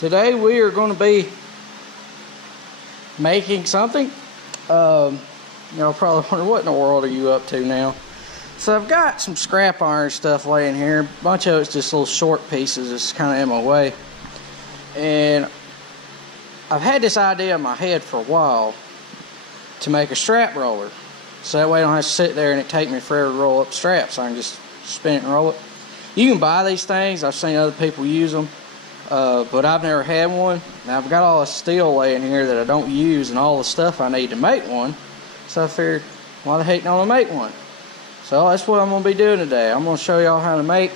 Today we are going to be making something. Y'all probably wonder, what in the world are you up to now? So I've got some scrap iron stuff laying here. A bunch of it's just little short pieces. It's kind of in my way. And I've had this idea in my head for a while to make a strap roller. So that way I don't have to sit there and it take me forever to roll up straps. I can just spin it and roll it. You can buy these things. I've seen other people use them. But I've never had one. Now I've got all the steel laying here that I don't use and all the stuff I need to make one. So I figured, why the heck don't I make one? So that's what I'm going to be doing today. I'm going to show y'all how to make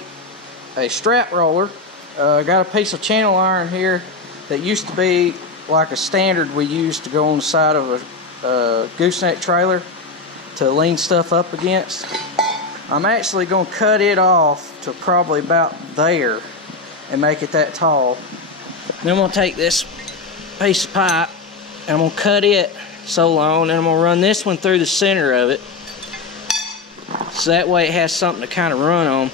a strap roller. I got a piece of channel iron here that used to be like a standard we used to go on the side of a gooseneck trailer to lean stuff up against. I'm actually going to cut it off to probably about there and make it that tall. Then I'm going to take this piece of pipe and I'm going to cut it so long, and I'm going to run this one through the center of it so that way it has something to kind of run on.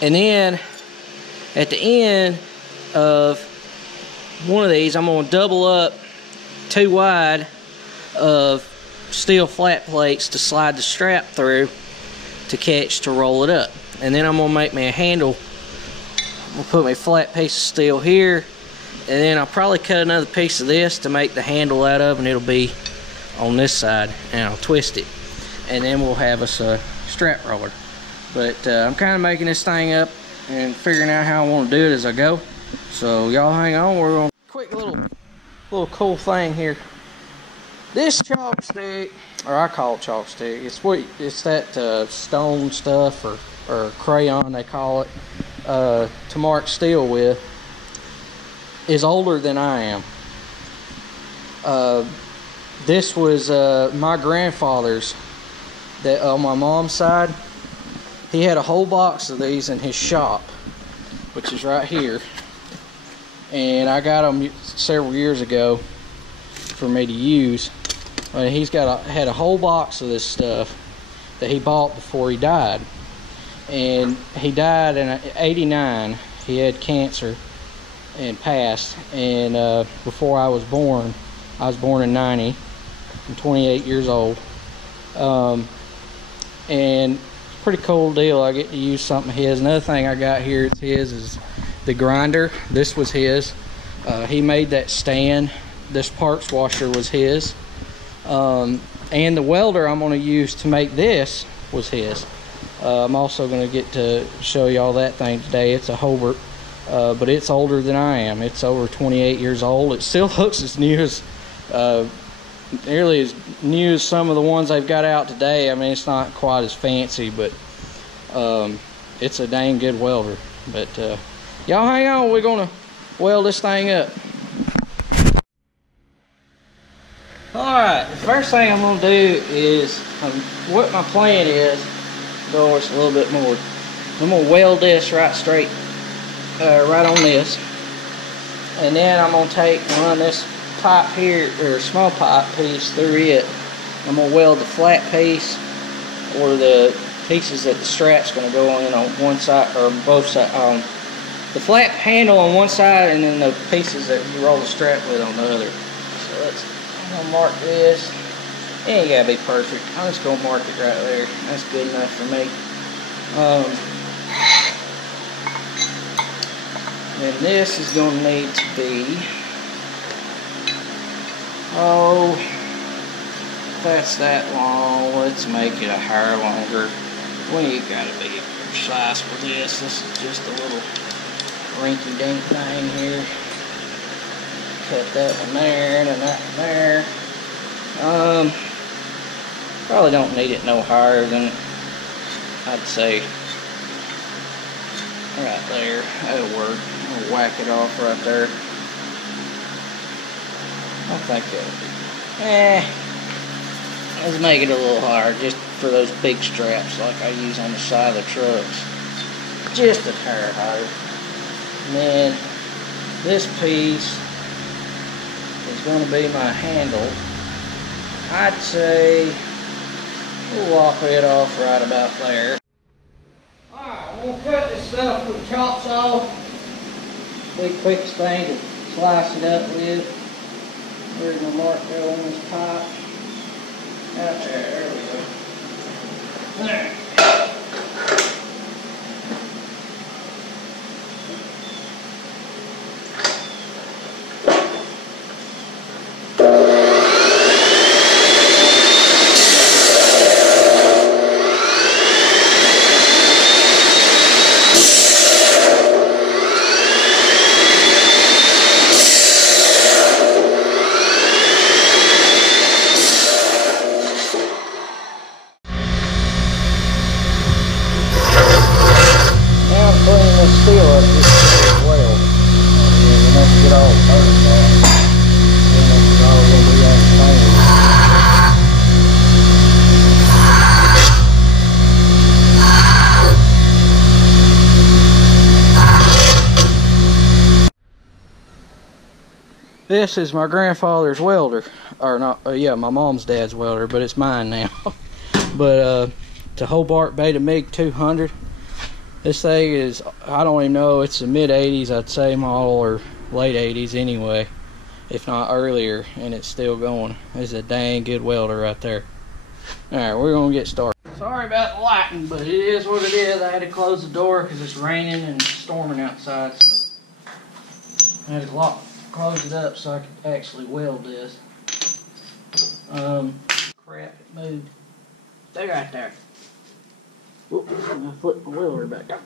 And then at the end of one of these, I'm going to double up 2 wide of steel flat plates to slide the strap through to catch to roll it up. And then I'm going to make me a handle. I'm going to put my flat piece of steel here, and then I'll probably cut another piece of this to make the handle out of, and it'll be on this side, and I'll twist it. And then we'll have us a strap roller. But I'm kind of making this thing up and figuring out how I want to do it as I go. So y'all hang on, we're going to quick little cool thing here. This chalk stick, or I call it chalk stick, it's that stone stuff or crayon they call it, to mark steel with, is older than I am. This was my grandfather's, that on my mom's side. He had a whole box of these in his shop, which is right here, and I got them several years ago for me to use. He's had a whole box of this stuff that he bought before he died, and he died in '89. He had cancer and passed, and before I was born in '90. I'm 28 years old, and pretty cool deal. I get to use something of his. Another thing I got here is his is the grinder. This was his. He made that stand. This parts washer was his. And the welder I'm going to use to make this was his. I'm also going to get to show y'all that thing today. It's a Hobart, but it's older than I am. It's over 28 years old. It still looks as new as, nearly as new as some of the ones they've got out today. I mean, it's not quite as fancy, but it's a dang good welder. But y'all hang on, we're going to weld this thing up. Alright, the first thing I'm going to do is, what my plan is, go over this a little bit more. I'm going to weld this right straight, right on this. And then I'm going to run this pipe here, or small pipe piece through it. I'm going to weld the flat piece, or the pieces that the strap's going to go on one side, or both sides. The flat handle on one side, and then the pieces that you roll the strap with on the other. So I'm gonna mark this. It ain't gotta be perfect. I'm just gonna mark it right there. That's good enough for me. And this is gonna need to be, oh, that's that long. Let's make it a hair longer. We ain't gotta be precise with this. This is just a little rinky-dink thing here. Cut that one there, and then that one there. Probably don't need it no higher than, I'd say, right there. That'll work. I'll whack it off right there. I think that'll be, let's make it a little higher, just for those big straps like I use on the side of the trucks. Just a hair higher. And then this piece is going to be my handle. I'd say we'll walk it off right about there. Alright, I'm going to cut this stuff with the chop saw. the quickest thing to slice it up with. There's my mark go on this pipe. Out there, there we go. There. This is my grandfather's welder, or not, yeah, my mom's dad's welder, but it's mine now. But it's a Hobart Beta MiG 200. This thing is, I don't even know, it's the mid-80s, I'd say, model, or late 80s anyway, if not earlier, and it's still going. It's a dang good welder right there. Alright, we're going to get started. Sorry about the lighting, but it is what it is. I had to close the door because it's raining and storming outside, so I had to close it up so I could actually weld this. Crap, it moved. Stay right there. Whoop, I'm gonna flip my welder back up.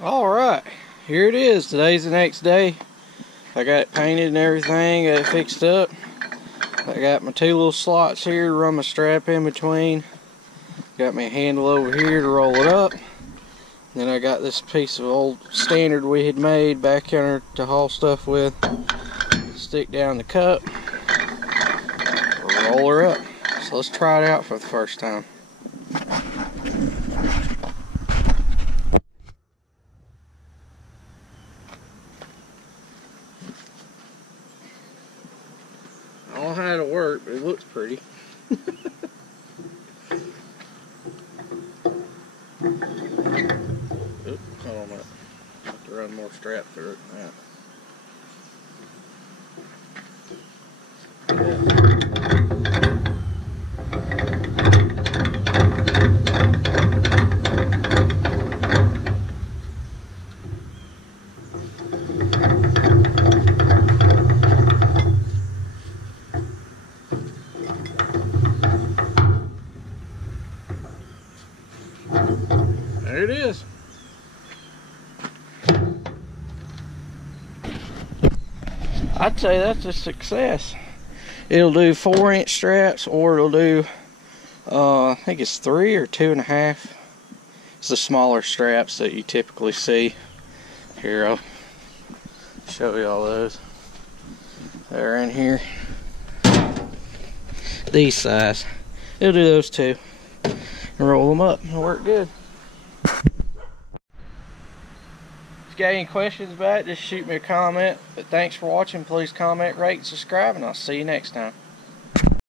Alright, here it is. Today's the next day. I got it painted and everything, got it fixed up. I got my two little slots here to run my strap in between. Got my handle over here to roll it up. Then I got this piece of old standard we had made back under to haul stuff with. Stick down the cup, roll her up. So let's try it out for the first time. I don't know how it'll work, but it looks pretty. Oop, hold on a minute. I have to run more strap through it now. There it is. I'd say that's a success. It'll do 4-inch straps, or it'll do, I think it's 3 or 2.5. It's the smaller straps that you typically see. Here, I'll show you all those. They're in here. These size. It'll do those too. And roll them up. It'll work good. If you got any questions about it, just shoot me a comment. But thanks for watching. Please comment, rate, and subscribe, and I'll see you next time.